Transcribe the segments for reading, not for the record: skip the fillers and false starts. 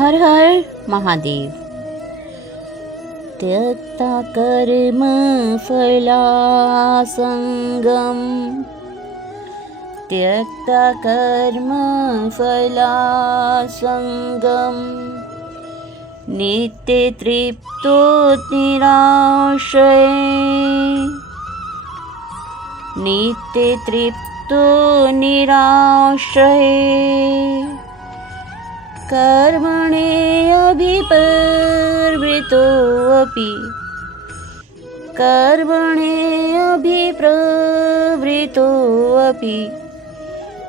हर हर महादेव। त्यक्ता कर्म फलासंगम, त्यक्ता कर्म फलासंगम, नित्य तृप्तो निराश्रय, नित्य तृप्तो निराश्रय, कर्मणे अभिप्रवृतोऽपि, कर्मणे अभिप्रवृतोऽपि,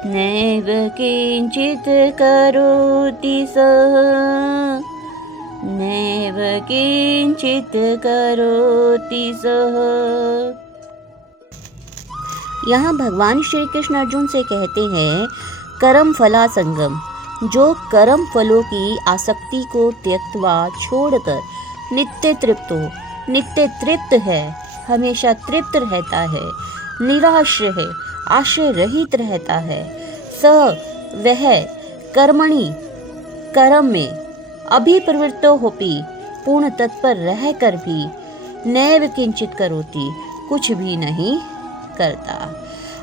नैव किञ्चित् करोति सः, नैव किञ्चित् करोति सः। यहाँ भगवान श्री कृष्ण अर्जुन से कहते हैं, कर्म फला संगम, जो कर्म फलों की आसक्ति को त्यक्तवा छोड़कर नित्य तृप्त है, हमेशा तृप्त रहता है, निराश्रय है, आश्रय रहित रहता है, स वह कर्मणि कर्म में अभिप्रवृत्तो होपि, पूर्ण तत्पर रहकर भी, नैव किंचित करोति, कुछ भी नहीं करता।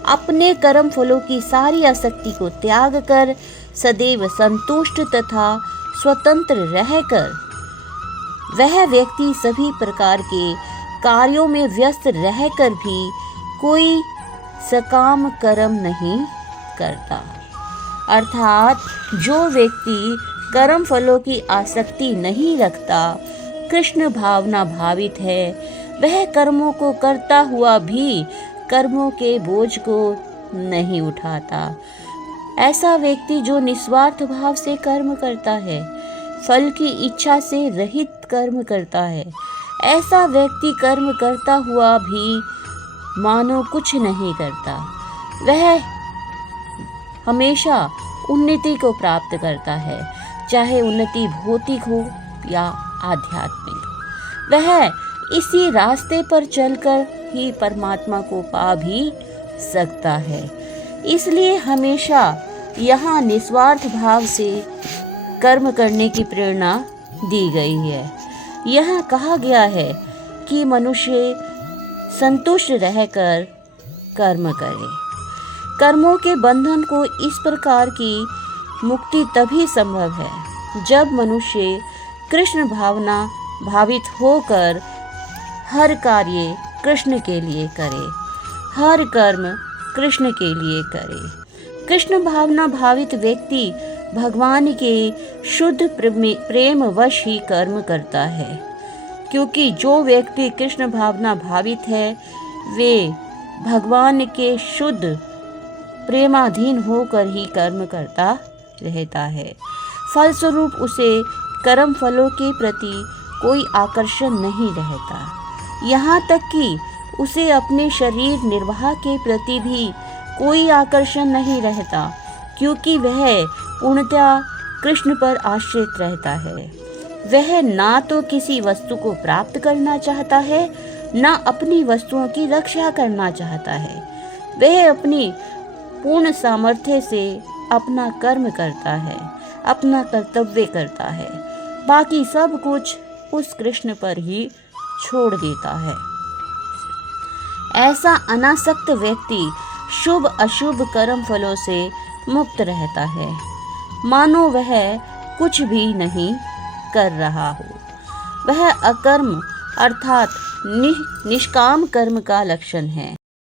अपने कर्म फलों की सारी आसक्ति को त्याग कर सदैव संतुष्ट तथा स्वतंत्र रहकर वह व्यक्ति सभी प्रकार के कार्यों में व्यस्त रहकर भी कोई सकाम कर्म नहीं करता। अर्थात जो व्यक्ति कर्म फलों की आसक्ति नहीं रखता, कृष्ण भावना भावित है, वह कर्मों को करता हुआ भी कर्मों के बोझ को नहीं उठाता। ऐसा व्यक्ति जो निस्वार्थ भाव से कर्म करता है, फल की इच्छा से रहित कर्म करता है, ऐसा व्यक्ति कर्म करता हुआ भी मानो कुछ नहीं करता। वह हमेशा उन्नति को प्राप्त करता है, चाहे उन्नति भौतिक हो या आध्यात्मिक। वह इसी रास्ते पर चलकर ही परमात्मा को पा भी सकता है। इसलिए हमेशा यहाँ निस्वार्थ भाव से कर्म करने की प्रेरणा दी गई है। यह कहा गया है कि मनुष्य संतुष्ट रहकर कर्म करे। कर्मों के बंधन को इस प्रकार की मुक्ति तभी संभव है जब मनुष्य कृष्ण भावना भावित होकर हर कार्य कृष्ण के लिए करे, हर कर्म कृष्ण के लिए करे। कृष्ण भावना भावित व्यक्ति भगवान के शुद्ध प्रेम वश ही कर्म करता है, क्योंकि जो व्यक्ति कृष्ण भावना भावित है वे भगवान के शुद्ध प्रेमाधीन होकर ही कर्म करता रहता है। फलस्वरूप उसे कर्म फलों के प्रति कोई आकर्षण नहीं रहता, यहाँ तक कि उसे अपने शरीर निर्वाह के प्रति भी कोई आकर्षण नहीं रहता, क्योंकि वह पूर्णतया कृष्ण पर आश्रित रहता है। वह ना तो किसी वस्तु को प्राप्त करना चाहता है, ना अपनी वस्तुओं की रक्षा करना चाहता है। वह अपनी पूर्ण सामर्थ्य से अपना कर्म करता है, अपना कर्तव्य करता है, बाकी सब कुछ उस कृष्ण पर ही छोड़ देता है। ऐसा अनासक्त व्यक्ति शुभ अशुभ कर्म फलों से मुक्त रहता है, मानो वह कुछ भी नहीं कर रहा हो। वह अकर्म अर्थात निष्काम कर्म का लक्षण है।